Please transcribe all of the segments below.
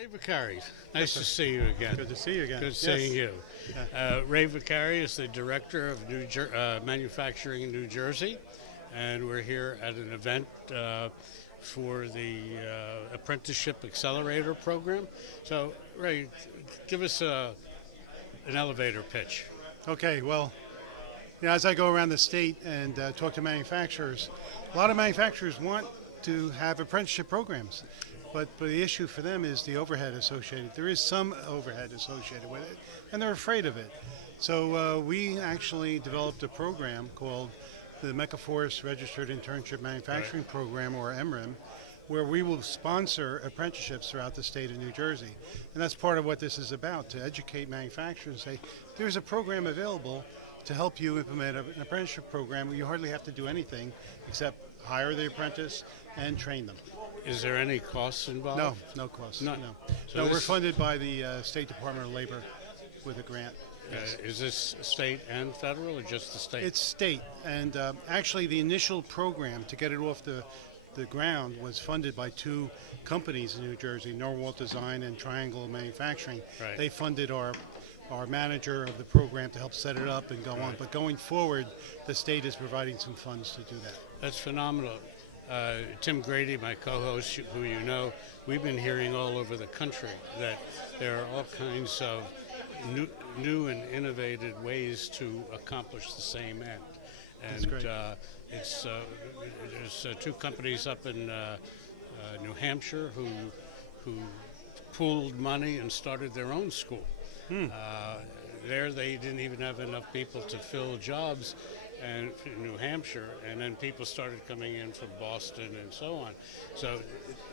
Ray Vaccari, nice to see you again. Good to see you again. Good seeing you. Ray Vaccari is the director of manufacturing in New Jersey, and we're here at an event for the Apprenticeship Accelerator program. So, Ray, give us an elevator pitch. Okay, well, as I go around the state and talk to manufacturers, a lot of manufacturers want to have apprenticeship programs. But the issue for them is the overhead associated. There is some overhead associated with it, and they're afraid of it. So we actually developed a program called the Megaforce Registered Internship Manufacturing Program, or MRIM, where we will sponsor apprenticeships throughout the state of New Jersey. And that's part of what this is about, to educate manufacturers and say, there's a program available to help you implement an apprenticeship program where you hardly have to do anything except hire the apprentice and train them. Is there any costs involved? No costs. No. So we're funded by the State Department of Labor with a grant. Yes. Is this state and federal, or just the state? It's state, and actually the initial program to get it off the ground was funded by two companies in New Jersey, Norwalk Design and Triangle Manufacturing. Right. They funded our manager of the program to help set it up and go on. But going forward, the state is providing some funds to do that. That's phenomenal. Tim Grady, my co-host, who you know, we've been hearing all over the country that there are all kinds of new and innovative ways to accomplish the same end. And That's great. There's two companies up in New Hampshire who pooled money and started their own school. There they didn't even have enough people to fill jobs and in New Hampshire, and then people started coming in from Boston and so on. So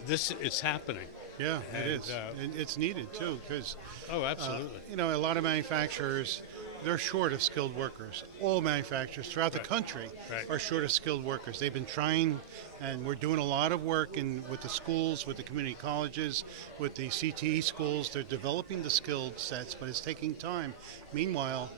it's happening. Yeah, and, it is. It's needed too, because absolutely. A lot of manufacturers, they're short of skilled workers. All manufacturers throughout the country are short of skilled workers. They've been trying, and we're doing a lot of work with the schools, with the community colleges, with the CTE schools. They're developing the skilled sets, but it's taking time. Meanwhile,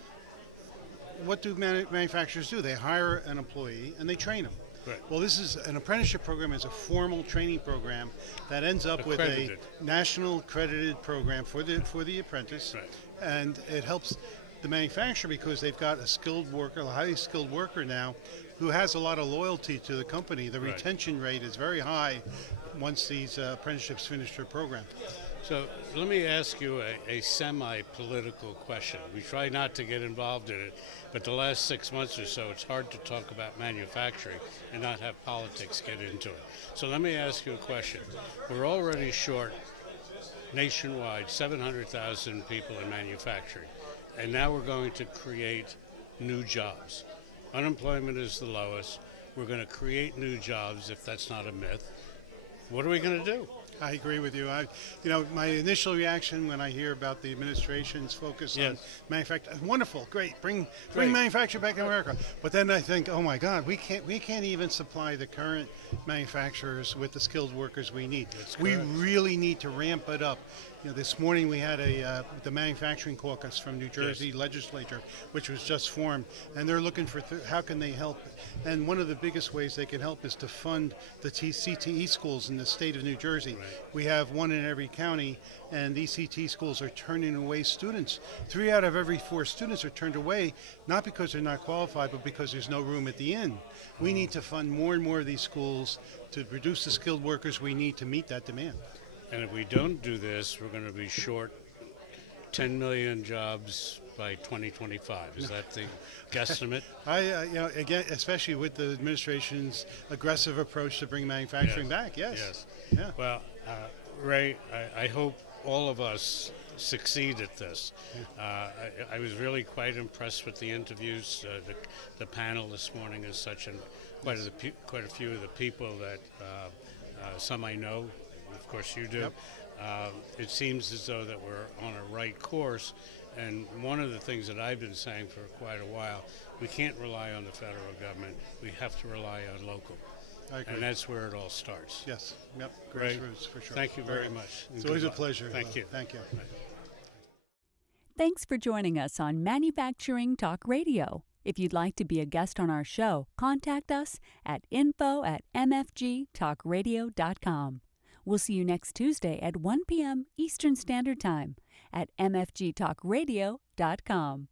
what do manufacturers do? They hire an employee and they train them. Right. Well, this is an apprenticeship program, is a formal training program that ends up with a national accredited program for the apprentice, and it helps the manufacturer because they've got a skilled worker, a highly skilled worker now, who has a lot of loyalty to the company. The retention rate is very high once these apprenticeships finish their program. So let me ask you a semi-political question. We try not to get involved in it, but the last 6 months or so, it's hard to talk about manufacturing and not have politics get into it. So let me ask you a question. We're already short nationwide 700,000 people in manufacturing, and now we're going to create new jobs. Unemployment is the lowest. We're going to create new jobs, if that's not a myth. What are we going to do? I agree with you. My initial reaction when I hear about the administration's focus on manufacturing, wonderful, great, bring manufacturing back in America. But then I think, oh my God, we can't even supply the current manufacturers with the skilled workers we need. We really need to ramp it up. This morning we had the manufacturing caucus from New Jersey legislature, which was just formed, and they're looking for how can they help. And one of the biggest ways they can help is to fund the CTE schools in the state of New Jersey. We have one in every county, and these CTE schools are turning away students. 3 out of every 4 students are turned away, not because they're not qualified, but because there's no room at the inn. We need to fund more and more of these schools to produce the skilled workers we need to meet that demand. And if we don't do this, we're going to be short 10 million jobs by 2025. Is that the guesstimate? Again, especially with the administration's aggressive approach to bring manufacturing back. Yes. Yeah. Well, Ray, I hope all of us succeed at this. I was really quite impressed with the interviews, the panel this morning and such, and quite a few of the people that some I know. Of course you do. It seems as though that we're on a right course, and one of the things that I've been saying for quite a while, we can't rely on the federal government. We have to rely on local. I agree. And that's where it all starts. Yes. Yep. Grassroots for sure. Thank you very much. It's always a pleasure. Thank you. Thank you. Thanks for joining us on Manufacturing Talk Radio. If you'd like to be a guest on our show, contact us at info@mfgtalkradio.com. We'll see you next Tuesday at 1 p.m. Eastern Standard Time at mfgtalkradio.com.